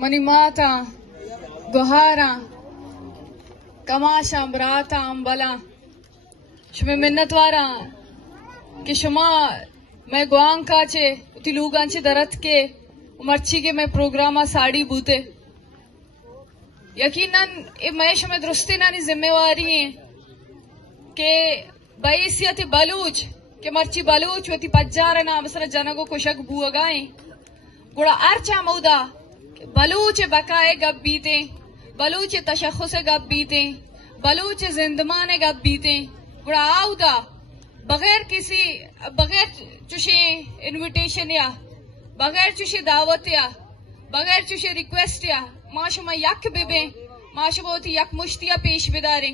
मनीमाता गुहारा कमाशा बराता अम्बला शुमे मिन्नतवारा कि शुमा मैं गुआंग काचे उती लूगांचे दरत के मर्ची के मैं प्रोग्रामा साड़ी बूते यकीनन ये मैं शुमे दुरुस्ती नानी जिम्मेवारी है के बैसियति बलूच के मर्ची बलूच वती पज्जारा ना मसला जनगो कुशक बुअगाए गुड़ा अर्चा मौदा बलूच बकाए गब बीते बलूच तशख्खुस गब बीते बलूच जिंदमाने गब बीते गुड़ा आउदा बगैर चुशे इनविटेशन या बगैर चुशे दावत या बगैर चुशे रिक्वेस्ट या माशुमा यक बिबे माशुमा होती यक मुश्तिया पेश बिदारे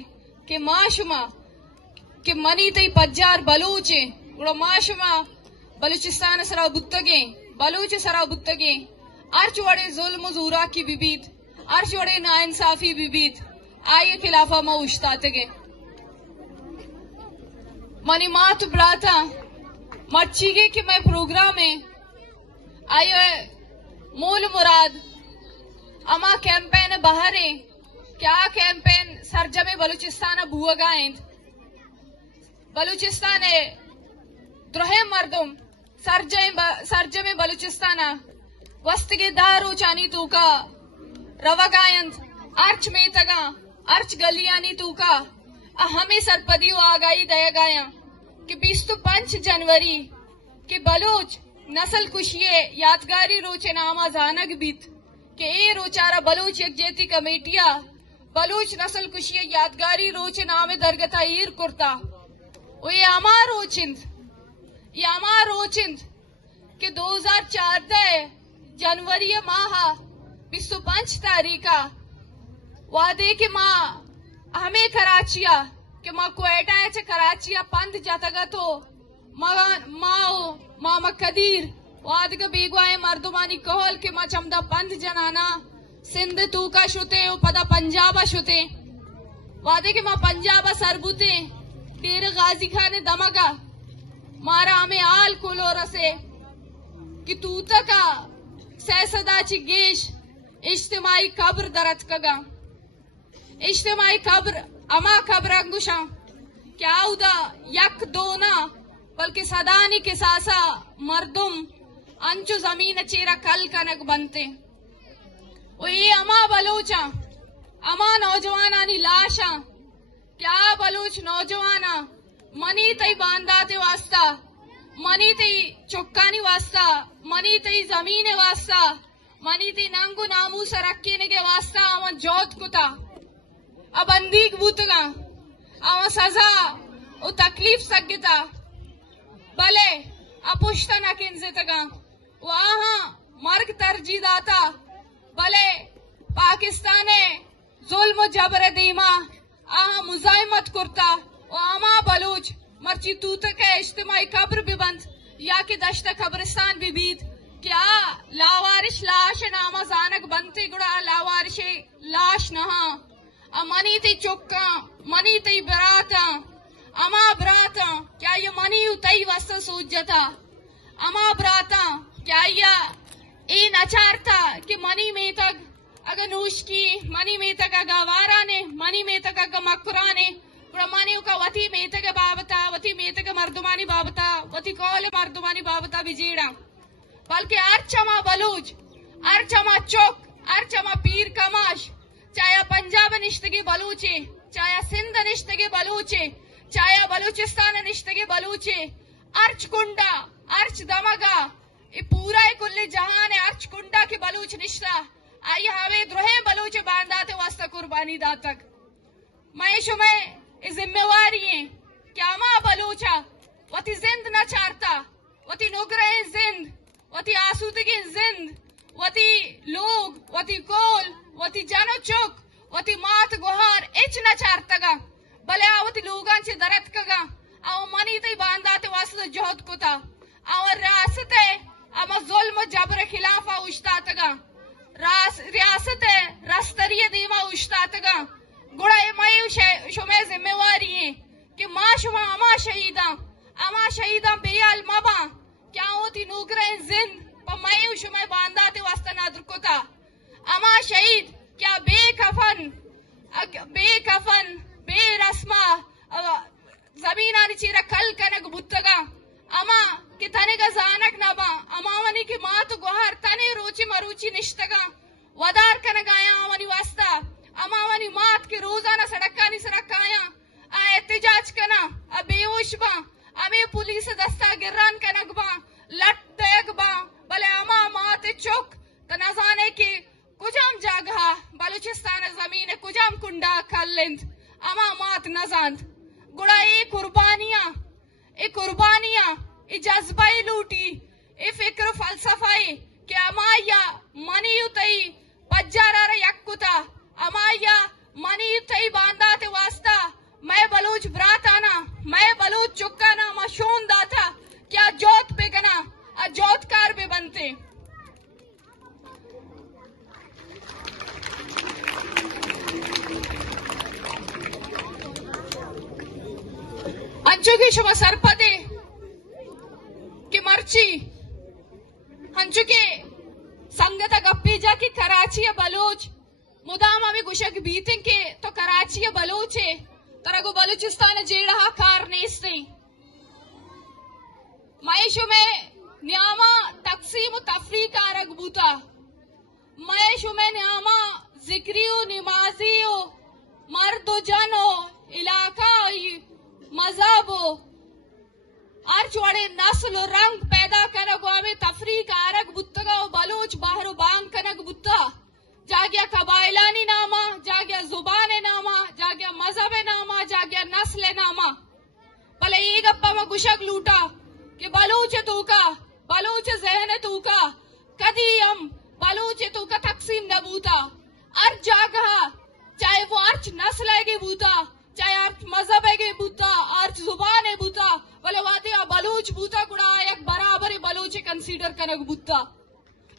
के माशुमा के मनी तई पज्जार बलूचे गुड़ा माशुमा बलूचिस्तान सरा बुत्तगे बलूच सरा बुत्तगे अर्च वड़े जुल्म ज़ूरा की बिबीत अर्च वड़े नाइंसाफी बिबीत आये खिलाफा मा उश्तातगे मनी मात ब्राता मच्छीगे कि मैं प्रोग्राम में आयो मूल मुराद अमा कैंपेन बहारे क्या कैंपेन सरजमे बलूचिस्तान बुआगाइंद बलूचिस्तान द्रोहे मर्दुम सरजमे बलूचिस्ताना वस्तगे दारू चानी तूका रवगायंद अर्च में तगा अर्च गलियानी तूका हमें सरपदियो आगाई दया गाया कि 25 जनवरी के बलूच नस्ल कुशिये यादगारी रोचे नामा जानक बीत के ए रोचारा बलूच यकजेती कमेटिया बलूच नस्ल कुशिये यादगारी रोचे नामे दरगता ईर कुर्ता वो ये अमार रोचिंद के 2014 जनवरी माह 25 तारीखा वादे के माँ हमें कराचिया के माँ क्वेटा है कराचिया पंद जातगा तो मामा कदीर वाद के बेगवाए मर्दुमानी कहल के माँ चमदा पंद जनाना सिंध तूका शुते पदा पंजाबा शुते वादे के माँ पंजाबा सरबुते तेरे गाजी खाने दमगा मारा हमें आल कुलो रसे कि तूता का सैसदाची गेश इज्तिमाई कब्र दरत कगा इज्तिमाई कब्र अमा कब्र अंगुशा क्या उदा यक दोना बल्कि सदानी के सासा मर्दुम अंचु जमीन चेरा कल कनक बनते वो ये अमा बलूचा अमा नौजवानानी लाशा क्या बलूच नौजवाना मनी तई बांदाते वास्ता मनी तई चुक्कानी वास्ता मनी तई जमीने वास्ता मनी तई नंगु नामू सरक्कीने के वास्ता अवन जोत कुता अब अंदीक बूतगा अवन सजा उ तकलीफ सगिता भले अपुष्टा न किंजितगा वहाँ मर्ग तरजी दाता भले पाकिस्ताने जुल्म जबर दीमा आहा मुजाहिमत कुर्ता और आमा बलूच मर्ची तूत के इज्तिमाई कब्र भी बंद या कि दश्त कब्रिस्तान भी बीत क्या लावारिश लाश नामा जानक बनते गुड़ा लावारिश लाश नहा मनी ती चुक्का मनी ती बराता अमा बराता क्या ये मनी उतई वस्त सूझता अमा बराता क्या या ए नचारता कि मनी में तक अगर नूश की मनी में तक गवारा ने मनी में तक मकुरा ने प्रमाणियों का वती में तक बाबता वती में तक मर्दुमानी बाबता वती कौल मर्दुमानी बाबता बिजेड़ा बल्कि अर्चमा बलूच अर्चमा चौक अर्चमा पीर कमाश चाहे पंजाब निश्तगे बलूचे चाहे सिंध निश्तगे बलूचे चाहे बलूचिस्तान निश्तगे बलूचे अर्च कुंडा अर्च दमगा ये पूरा कुल्ले जहान है अर्च कुंडा के बलूच निश्ता आइए हमें द्रोहे बलूचे बांधाते वास्ता कुर्बानी दातक महेशु में जिम्मेवारी है क्या माँ बलूचा वती जिंद न चारता वती नुगरे जिंद वती आसूदगी जिंद वती लोग वती कोल वती जानो चुक वती मात गुहार इच न चारतगा भले आवती लोगांचे दरत कगा आव मनी तई बांधाते वास्ता जोहद कुता आव रासते अमा जुल्म जबर खिलाफा उश्तातगा रियासत रस्तरिय दीवा उश्तातगा गुड़ा मई शुमे जिम्मेवारी है कि माँ शुमा अमा शहीदा बेयाल मबा क्या होती नुगरे जिंद पर मई शुमे बांधाते वास्ता नादुर कुता अमा शहीद क्या बेकफन बेरस्मा जमीनानी चीरा कल कनक बुत्तगा अमा कि तनेगा जानक नबा अमावनी की मात गुहार तने रोची मरूची निष्ठगा वदार कनगाया अमनी वास्ता अमावनी मात के रोजाना सड़कानी सड़काया एहतजाज कना बेहोश बा अमे पुलिस दस्ता गिरान कनगबा लट दयगबा भले अमा मात चौक तनाजाने की कुजाम जागहा बलूचिस्तान जमीन कुजाम कुंडा कलिंद अमा मात नजांद गुड़ा ये कुर्बानियां ये जज्बाई लूटी ये फिक्र फलसफाई कि अमाया मनी युतई पज्जारा यक्कुता अमाया मनी युतई बांधा ते वास्ता मैं बलूच ब्राताना मैं बलूच चुक्काना मशून दाता क्या जोत पे गना जोतकार पे बनते अंचुकी शुभ सरपदे कि मर्ची अंचुके संगत गप्पीजा की कराची बलूच मुदाम अभी गुशक बीतिंग के तो कराची बलूचे तरगो बलूचिस्तान जेड़ा कार नेस्ते महेशु में न्यामा तकसीम तफरीक आरग बूता महेशु में न्यामा जिक्रियो निमाजियो मर्दो जनो इलाका मजहबो अर्चवाड़े नस्ल रंग पैदा करगो हमें तफरीक आरग बुत्तगा बलूच बाहरो बांग कनक बुत्ता जाग्या कबाइलानी नामा जाग्या जुबान नामा जाग्या मजहब नामा जाग्या नस्ल नामा भले ये गप्पा में गुशक लूटा कि बलूच तूका बलूच जहन तूका कदी हम बलूच तूका तकसीम न बूता अर्च जागहा चाहे वो अर्च नस्ल है बूता चाहे अर्च मजहब है बूता अर्च जुबान है बूता भले वादे बलूच बूता गुड़ा एक बराबर बलूच कंसीडर कनक बूता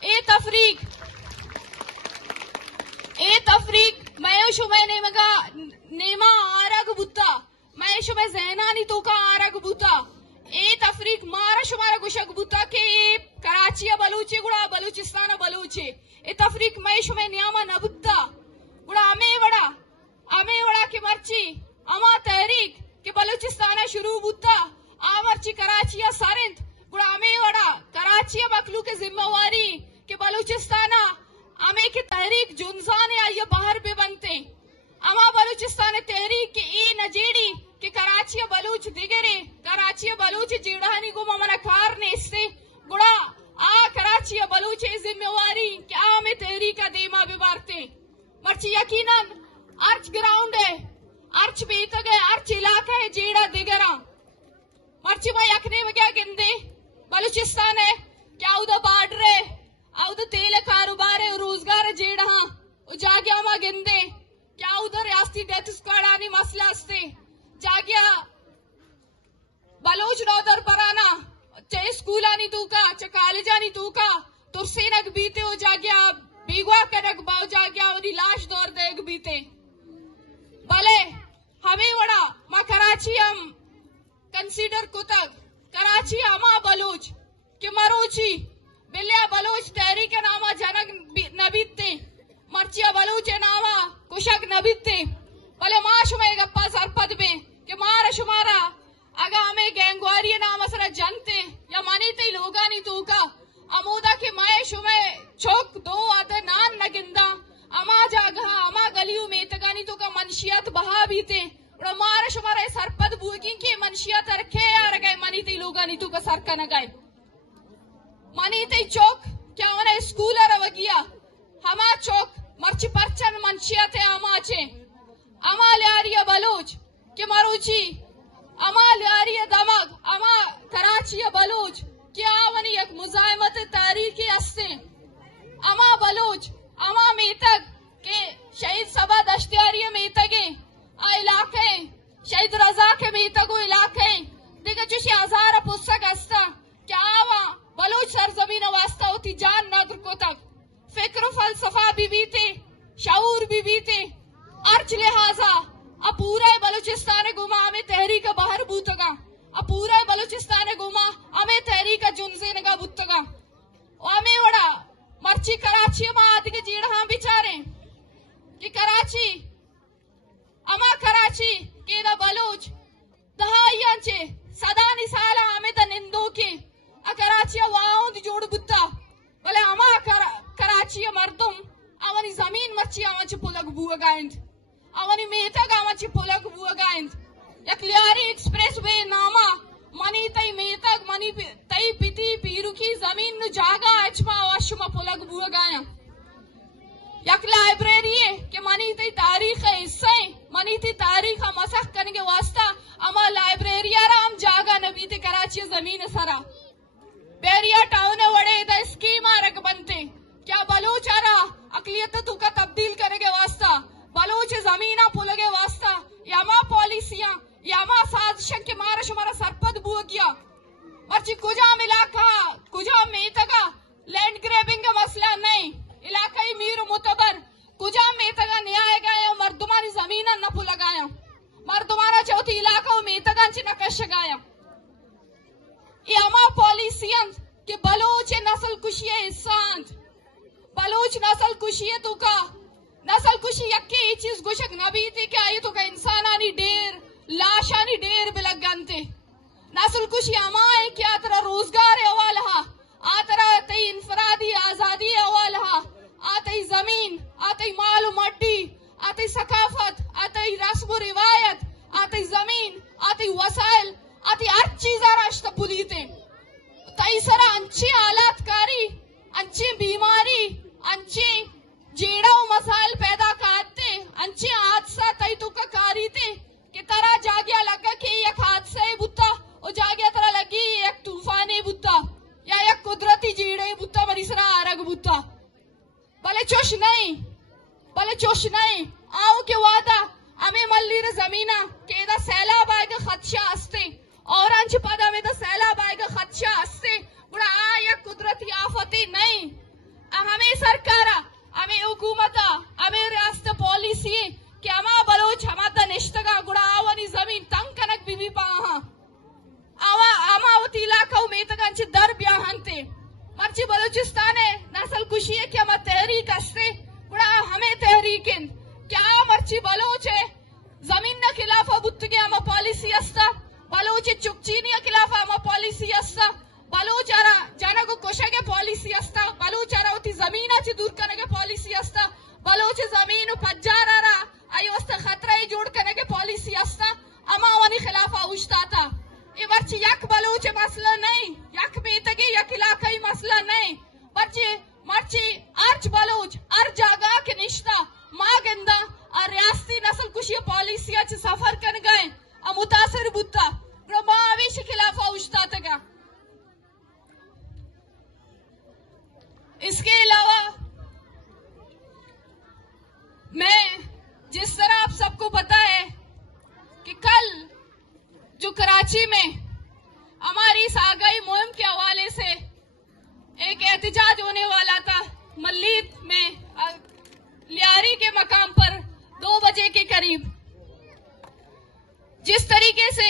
ए तफरीक मयशु में नेमा आरग बूता मयशु में जहनानी तूका आरग बूता ए तफरीक मारा शुमारा गुशक बुता के कराची बलूची गुड़ा बलूचिस्तान बलूचे ए तफरीक मयशु में नियामा नबुत्ता गुड़ा अमे वड़ा की मर्ची अमा तहरीक के बलूचिस्तान शुरू बुत्ता आमर्ची कराची सारिंद गुड़ा अमे वड़ा कराची बकलू के जिम्मेवारी के बलूचिस्तान अमे की तहरीक जुनजान या बाहर भी बनते अमा बलूचिस्तान तहरीक के ए नजेड़ी कि कराची बलूच दिगरे कराची बलूच जीड़ानी को ममना कार ने इससे गुड़ा आ कराची बलूच जिम्मेवारी क्या में तेरी का देमा बिवारते मर्ची यकीनन अर्च ग्राउंड है अर्च बेतग है अर्च इलाका है जेड़ा दिगरा मर्ची में यकने वगैरह गिंदे बलूचिस्तान है क्या उधर बार्डर है उधर तेल कारोबार है रोजगार जेड़ा जाग्या मा गिंदे क्या उधर रियासती डेथ स्क्वाड आनी मसला हस्ते जाग्या बलूच नौदर पराना चाहे स्कूल आनी तूका चाहे कॉलेज आनी तूका तुरसे नग बीते हो जाग्या बीगवा कनक बाव जाग्या उन्हीं लाश दौर देग बीते भले हमें वड़ा माँ कराची हम कंसीडर कुतक कराची अमा बलूच के मरोची बिल्लिया बलूच तहरीक नामा जनक नबीते मर्चिया बलूच नामा कुशक नबीते भले माश में गप्पा सरपद में कि मारा शुमारा अगा हमें गैंगवारी नाम असरा जनते या मानी ते लोगा नहीं तू का अमूदा के माए शुमे चौक दो आधा नान नगिंदा अमा जागा अमा गलियों में तगानी तो का मनशियत बहा बीते और मारा शुमारा सरपद बुकी के मनशियत रखे यार गए मानी ते लोगा नहीं तू का सर का नगाए मानी ते चौक क्या उन्हें स्कूल रवगिया हमा चौक मर्ची परचन मनशियत है अमाचे अमा लियारिया बलूच के मरूची अमा लियारिया दमग अमा कराची बलूच क्या वनी एक मुजाहिमत तारीखी हस्ते अमा बलूच अमा मेतक के शहीद सभा दश्तियारी मेतगे आ इलाके शहीद रजा के मेतगो इलाके दिगे चुशी हजार पुस्तक हस्ता क्या आवा बलूच सरजमीन वास्ता होती जान नगर को तक फिक्र फलसफा भी बीते शऊर भी बीते अर्च लिहाजा पूरा बलूचिस्तान गुमा हमें तहरीक बाहर बूतगा पूरा बलूचिस्तान गुमा हमें तहरीक जुनसे नगा बुतगा हमें वड़ा मर्ची कराची में आदि के जीड़ा हाँ बिचारे awani zamin marchi amachi pulag buagaind awani metag amachi pulag buagaind yak liari expressway nama mani tai metag mani tai piti piru ki zamin nu jaga achma awashma pulag buagaya yak library ke mani tai tarikh hai isse mani ti tarikh masakh karne wasta ama library ara am jaga nabi te Karachi zamin sara Bahria Town वड़े the scheme आरक बनते क्या बलूच आरा अकलियत तू का तब्दील करेगे वास्ता बलूच जमीना पुलगे वास्ता यामा पॉलिसियां यामा साजिश के मारा शुमारा सरपद बुआ किया मर्ची कुजा इलाका कुजा मेतगा लैंड ग्रैबिंग का मसला नहीं इलाकाई मीर मुतबर कुजा मेतगा न्याय गया मर्दुमानी जमीना न पुलगाया मर्दुमाना चौथी इलाका मेतगा नकश गाया यामा पॉलिसियन के बलोच नस्ल कुशी इंसान बलोच नस्ल कुशी तो का नस्ल कुशी यक्के ये चीज गुशक नबी थी क्या ये तो का इंसानानी ढेर लाशानी ढेर बिलगंते नस्ल कुशी अमाए क्या तेरा रोजगार अवाल हा आ तेरा तई इंफरादी आजादी अवाल हा आ तई जमीन आ तई माल मट्टी आ तई सकाफत आ तई रस्म रिवायत आ तई जमीन आ तई वसाइल आती हर चीज राष्ट्र पुलीते तई सरा अंची आलातकारी अंची बीमारी अंची जेड़ा मसाइल पैदा करते अंची हादसा तई तो का कारीते कि तरह जागिया लगा कि एक हादसा बुत्ता और जागिया तरह लगी एक तूफान बुत्ता या एक कुदरती जेड़े बुत्ता मरीसरा आरग बुत्ता भले चोश नहीं आओ के वादा हमें मल्लीर जमीना के दा सैलाब आएगा खदशा हस्ते और अंश पदा में तो सैलाब आएगा खदशा हस्ते बुरा आया कुदरती आफती नहीं हमें सरकार हमें हुकूमत हमें रियासत पॉलिसी कि हमा बलोच हमारा निश्तगा गुड़ा आवनी जमीन तंग कनक बीबी पाहा आवा अमावती इलाका में तक अंश दर ब्याहनते मर्ची बलूचिस्तान है नस्ल कुशी है कि हम तहरीक हस्ते गुड़ा हमें तहरीकिन क्या मर्ची बलोच है जमीन न खिलाफ बुत्तगे हम पॉलिसी हस्ता बलोच चुकचीनी खिलाफ हम पॉलिसी हस्ता बलोचारा जाना को कोशगे पॉलिसी हस्ता बलोचारा होती जमीन अच्छी दूर करने के पॉलिसी हस्ता बलोच जमीन पज्जारा आई वस्ता खतरा जोड़ करने के पॉलिसी हस्ता अमा वनी खिलाफ उछता था ये मर्ची यक बलोच मसला नहीं यक बेतगे यक इलाकाई मसला नहीं मर्ची अर्ज बलोच अर्ज जागा के निश्ता माँ गंदा और रियासती नस्ल कुशी पॉलिसी अच्छे सफर कर गए मुतासर बुत्ता प्रभाविश खिलाफ उछता था। इसके अलावा मैं जिस तरह आप सबको पता है कि कल जो कराची में हमारी इस आगाही मुहिम के हवाले से एक एहतजाज होने वाला था मल्लीद में लियारी के मकाम पर 2 बजे के करीब जिस तरीके से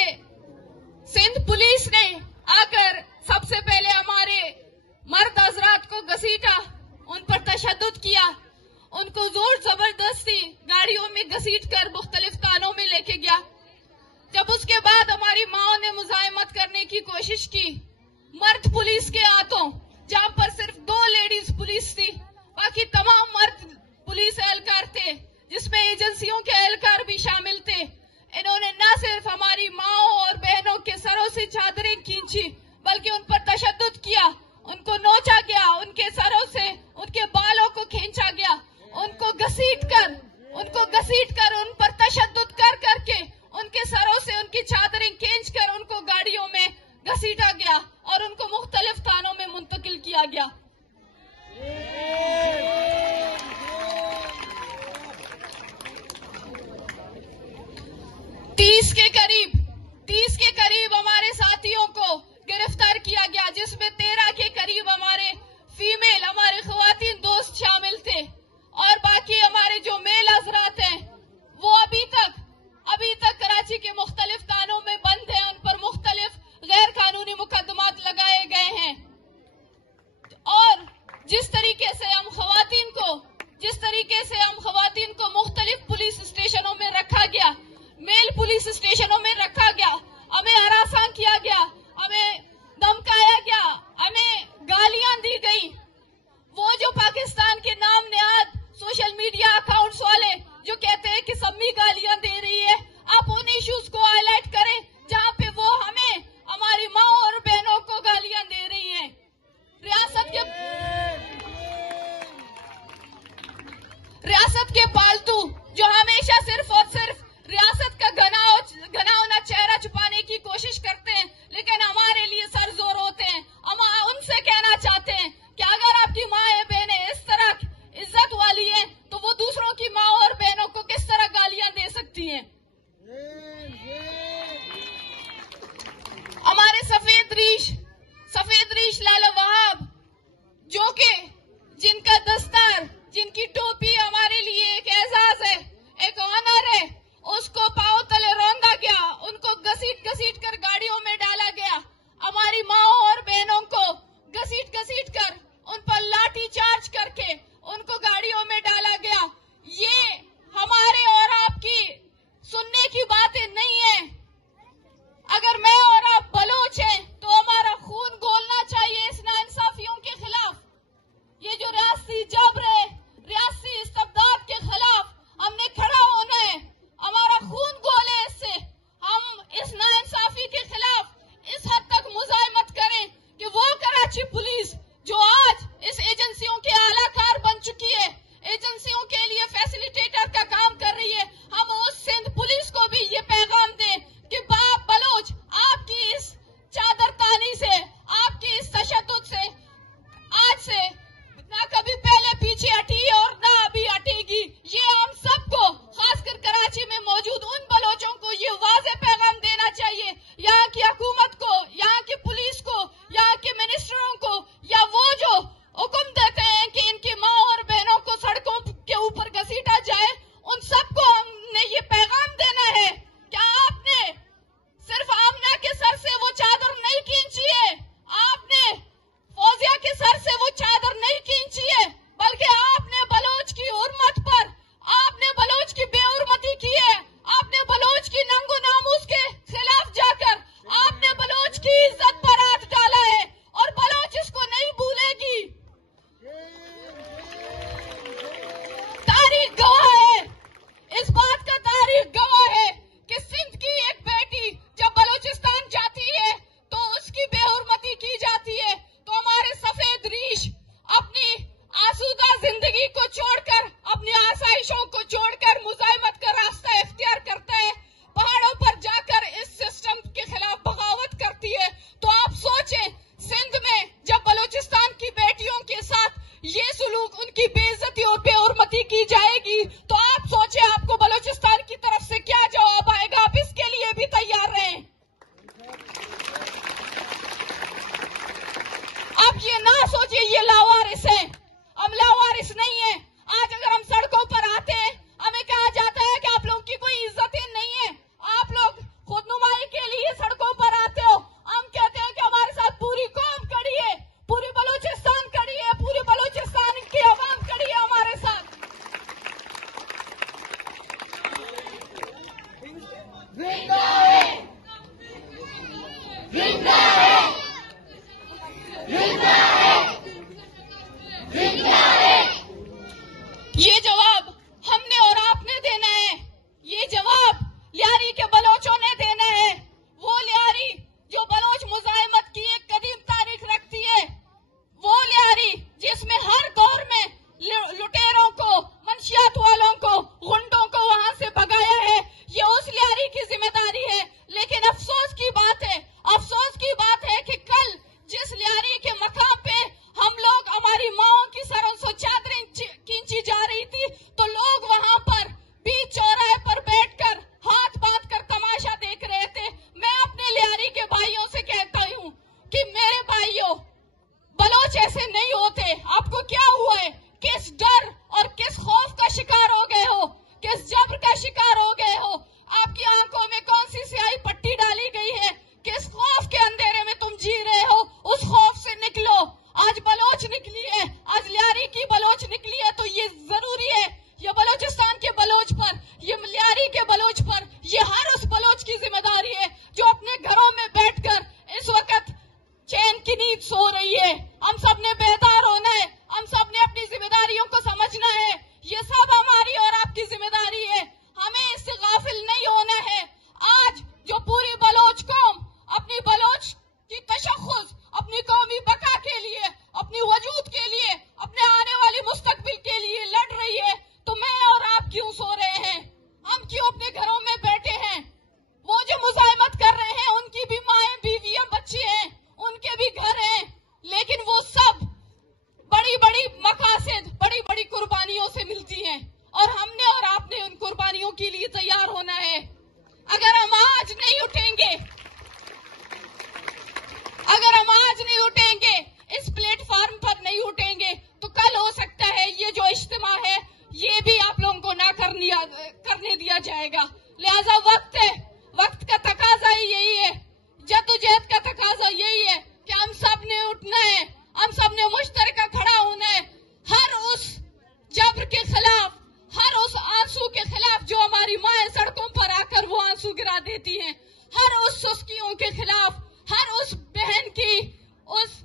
सिंध पुलिस ने आकर सबसे पहले हमारे मर्द हजरात को घसीटा उन पर तशद्दुद किया उनको जोर जबरदस्ती गाड़ियों में घसीट कर मुख्तलिफ थानों में लेके गया जब उसके बाद हमारी माओ ने मुजाहिमत करने की कोशिश की मर्द पुलिस के हाथों जहां पर सिर्फ 2 लेडीज पुलिस थी बाकी तमाम मर्द पुलिस एहलकार थे जिसमें एजेंसियों के एहलकार भी शामिल थे इन्होंने न सिर्फ हमारी माओ और बहनों के सरों से चादरें खींची बल्कि उन पर तशद्दुद किया उनको नोचा गया उनके सरों से उनके बालों को खींचा गया उनको घसीट कर उन पर तशद्दुद कर करके उनके सरों से उनकी चादरें खींच कर उनको गाड़ियों में घसीटा गया और उनको मुख्तलिफ थानों में मुंतकिल किया गया। तीस के करीब हमारे साथियों को गिरफ्तार किया गया जिसमें 13 के करीब हमारे फीमेल हमारे ख्वातीन दोस्त शामिल थे और बाकी हमारे जो मेल हजरात हैं वो अभी तक कराची के मुख्तलिफ थानों में बंद हैं उन पर मुख्तलिफ गैर कानूनी मुकदमात लगाए गए हैं और जिस तरीके से हम खवातीन को मुख्तलिफ पुलिस स्टेशनों में रखा गया मेल पुलिस स्टेशनों में रखा गया हमें हरासा किया गया हमें धमकाया गया हमें गालियां दी गई वो जो पाकिस्तान के नाम नेहाद सोशल रियासत के पालतू जो हमेशा सिर्फ और सिर्फ रियासत का घनावना चेहरा छुपाने की कोशिश करते हैं, लेकिन हमारे लिए सरजोर होते हैं। हम उनसे कहना चाहते हैं कि अगर आपकी माँ बहनें इस तरह इज्जत वाली हैं, तो वो दूसरों की माँ और बहनों को किस तरह गालियां दे सकती हैं। हमारे सफेद रीश लाला वहाब, जो कि जिनका दस्तार, जिनकी टोपी हमारे लिए एक एजाज है, एक ऑनर है, उसको पांव तले रौंदा गया, उनको घसीट कर गाड़ियों में डाला गया। हमारी माओ और बहनों को घसीट कर उन पर लाठी चार्ज करके उनको गाड़ियों में डाला गया। ये हमारे और आपकी सुनने की बातें नहीं है। अगर मैं और आप बलोच हैं तो हमारा खून घोलना चाहिए इस नाइंसाफियों के खिलाफ। ये जो रियासती जबर है, रियासती इस्तबदाद के खिलाफ हमने खड़ा होना है। हमारा खून घोले इससे। हम इस नाइंसाफी के खिलाफ इस हद तक मुजाहिमत करें कि वो कराची पुलिस जो आज इस एजेंसियों के आलाकार बन चुकी है, एजेंसियों के लिए फैसिलिटेटर का काम कर रही है, हम उस सिंध पुलिस को भी ये पैगाम दें कि बाप बलोच, आपकी इस चादरतानी से, आपकी इस तशद्दुद से आज से ना कभी पहले पीछे हटी और ना अभी हटेगी। ये हम सबको, खासकर कराची में मौजूद उन बलोचों को ये वाज़ेह पैगाम देना चाहिए, यहाँ की हुकूमत को, यहाँ की पुलिस को, यहाँ के मिनिस्टरों को, या वो जो हुक्म देते हैं कि इनकी माँ और बहनों को सड़कों के ऊपर घसीटा जाए, उन सबको हमने ये पैगाम देना है कि आपने सिर्फ आमना के सर से वो चादर नहीं खींची है, आपने फौजिया के सर से वो चादर नहीं खींची है, बल्कि आपने बलोच की हुर्मत पर, आपने बलोच की बेहुर्मती की है, आपने बलोच की नंगो नामूस के खिलाफ जाकर आपने बलोच की इज्जत पर हाथ डाला है, और बलोच इसको नहीं भूलेगी। तारीख गवाह है, इस बात का तारीख गवाह है कि सिंध की एक बेटी जब बलूचिस्तान जाती है तो उसकी बेहुर्मती की जाती है। तो हमारे सफेद रीश अपनी आसूदा जिंदगी को छोड़कर, अपनी आसाइशों को छोड़कर मुजाहिमत का रास्ता इख्तियार करता है, पहाड़ों पर जाकर इस सिस्टम के खिलाफ बगावत करती है। तो आप सोचें, सिंध में जब बलूचिस्तान की बेटियों के साथ ये सुलूक, उनकी बेइज्जती और बेहुर्मती की जाएगी, तो आप सोचें आपको बलूचिस्तान की तरफ से क्या जवाब आएगा। आप इसके लिए भी तैयार रहें। आप ये ना सोचिए ये लावारिस है, हम लावारिस नहीं है। आज अगर हम सड़कों पर आते हैं, हमें कहा जाता है कि आप लोगों की कोई इज्जतें नहीं है, आप लोग खुदनुमाई के लिए सड़कों पर आते हो। हम कहते हैं कि हमारे साथ पूरी कौम खड़ी है, पूरी बलूचिस्तान खड़ी है, पूरी बलूचिस्तान की आवाम खड़ी है हमारे साथ। जिंदा है, जिंदा है, जिंदा है, जिंदा है। ये जवाब हमने और आपने देना है। ये जवाब लियारी के बलोचों ने देना है। वो लियारी जो बलोच मुजाहिमत की एक कदीम तारीख रखती है, वो लियारी जिसमें हर दौर में लुटेरों को, मंशियात वालों को, गुंडों को वहां से भगाया है, ये उस लियारी की जिम्मेदारी है। लेकिन अफसोस की बात है कि कल जिस लियारी के मकाम पे हम लोग, हमारी माओं की सरों से चादरें खींची जा रही थी, तो करने दिया जाएगा। लिहाजा वक्त का तकाजा यही है, जद्दोजहद का तकाजा यही है कि हम सब ने उठना है, हम सब ने मुश्तरका खड़ा होना है हर उस जबर के खिलाफ, हर उस आंसू के खिलाफ जो हमारी माएं सड़कों पर आकर वो आंसू गिरा देती हैं, हर उस सुस्तियों के खिलाफ, हर उस बहन की उस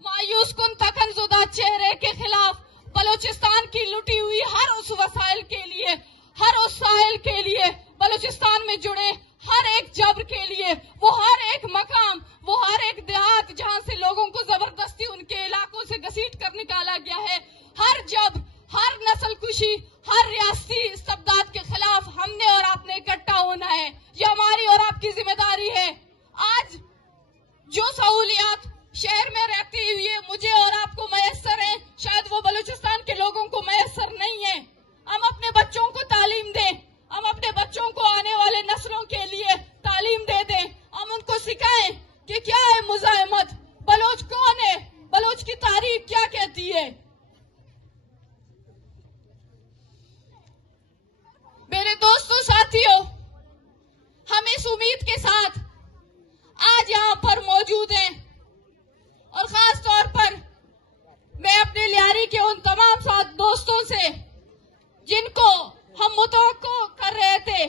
मायूस कुन तकनजुदा चेहरे के खिलाफ, बलूचिस्तान की लुटी हुई हर उस वसाइल के लिए, हर उस साहिल के लिए, बलूचिस्तान में जुड़े हर एक जबर के लिए, वो हर एक मकाम, वो हर एक देहात जहां से लोगों को जबरदस्ती उनके इलाकों से घसीट कर निकाला गया है, हर जबर, हर नस्ल कुशी, हर रियासती इस्तबदाद के खिलाफ हमने और आपने इकट्ठा होना है। ये हमारी और आपकी जिम्मेदारी है। आज जो सहूलियात शहर में रहती हुई मुझे और आपको मैसर है, शायद वो बलूचिस्तान के लोगों को मैसर नहीं है। हम अपने बच्चों को तालीम दें, हम अपने बच्चों को आने वाले नस्लों के लिए तालीम दे दें, हम उनको सिखाएं कि क्या है मुजाहिमत, बलोच कौन है, बलोच की तारीख क्या कहती है। मेरे दोस्तों, साथियों, हम इस उम्मीद के साथ आज यहाँ पर मौजूद हैं और खास तौर पर मैं अपने लियारी के उन तमाम साथ दोस्तों से जिनको हम मुतवक्को कर रहे थे,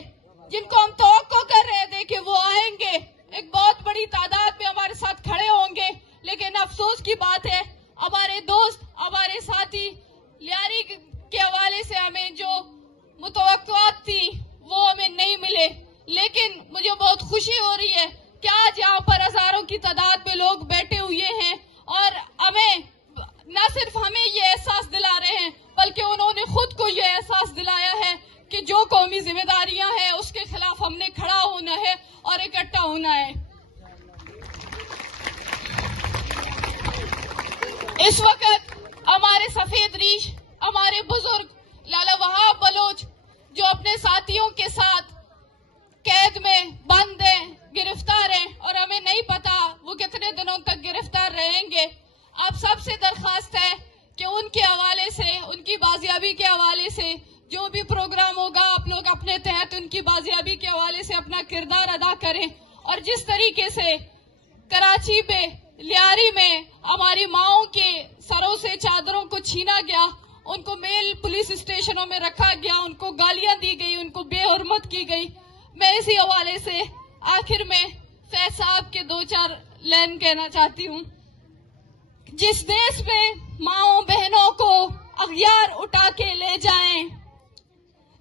जिनको हम तवक्को कर रहे थे कि वो आएंगे, एक बहुत बड़ी तादाद में हमारे साथ खड़े होंगे, लेकिन अफसोस की बात है हमारे दोस्त, हमारे साथी लियारी के हवाले से हमें जो मुतवक्कियात थी वो हमें नहीं मिले। लेकिन मुझे बहुत खुशी हो रही है कि आज यहाँ पर हजारों की तादाद में लोग बैठे हुए हैं और हमें न सिर्फ हमें ये एहसास दिला रहे हैं बल्कि उन्होंने खुद को ये एहसास दिलाया है कि जो कौमी जिम्मेदारियां हैं उसके खिलाफ हमने खड़ा होना है और इकट्ठा होना है। इस वक्त हमारे सफेद रीश, हमारे बुजुर्ग लाला वहाब बलोच जो अपने साथियों के साथ कैद में बंद हैं, गिरफ्तार हैं और हमें नहीं पता वो कितने दिनों तक गिरफ्तार रहेंगे। आप सबसे दरखास्त है कि उनके हवाले से, उनकी बाजियाबी के हवाले से जो भी प्रोग्राम होगा आप लोग अपने तहत उनकी बाजियाबी के हवाले से अपना किरदार अदा करें। और जिस तरीके से कराची में, लियारी में हमारी माओं के सरों से चादरों को छीना गया, उनको मेल पुलिस स्टेशनों में रखा गया, उनको गालियां दी गई, उनको बेहुरमत की गई, मैं इसी हवाले से आखिर में फैज साहब के 2-4 लाइन कहना चाहती हूँ। जिस देश में माओ बहनों को अगियार उठा के ले जाएं,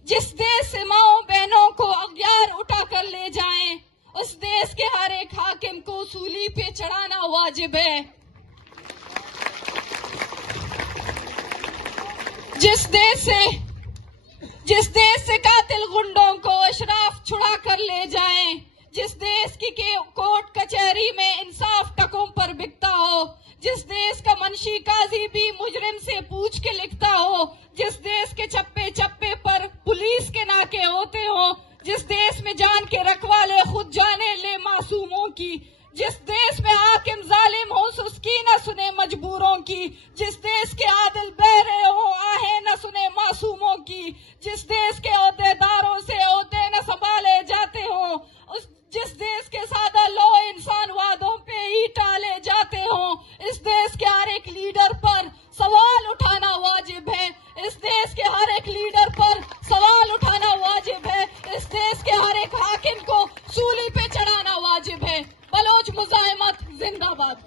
जिस देश से माओ बहनों को अगियार उठा कर ले जाएं, उस देश के हर एक हाकिम को सूली पे चढ़ाना वाजिब है। जिस देश से कातिल गुंडों को अशराफ छुड़ा कर ले जाएं, जिस देश की कोर्ट कचहरी में इंसाफ टकों पर बिकता हो, जिस देश का मनशी काजी भी मुजरिम से पूछ के लिखता हो, जिस देश के चप्पे चप्पे पर पुलिस के नाके होते हो, जिस देश में जान के रखवाले खुद जाने ले मासूमों की, जिस देश में हाकिम जालिम हो सुस्की न सुने मजबूरों की, जिस देश के आदिल बहरे हो आहे न सुने मासूमों की, जिस देश के ओहदेदारों से ओहदे न संभाले जाते हो, जिस देश के सादा लो इंसान वादों पे ही टाले जाते हो, इस देश के हर एक लीडर पर सवाल उठाना वाजिब है। इस देश के हर एक लीडर पर सवाल उठाना वाजिब है। इस देश के हर एक हाकिम को सूली पे चढ़ाना वाजिब है। बलोच मुजाहिमत जिंदाबाद।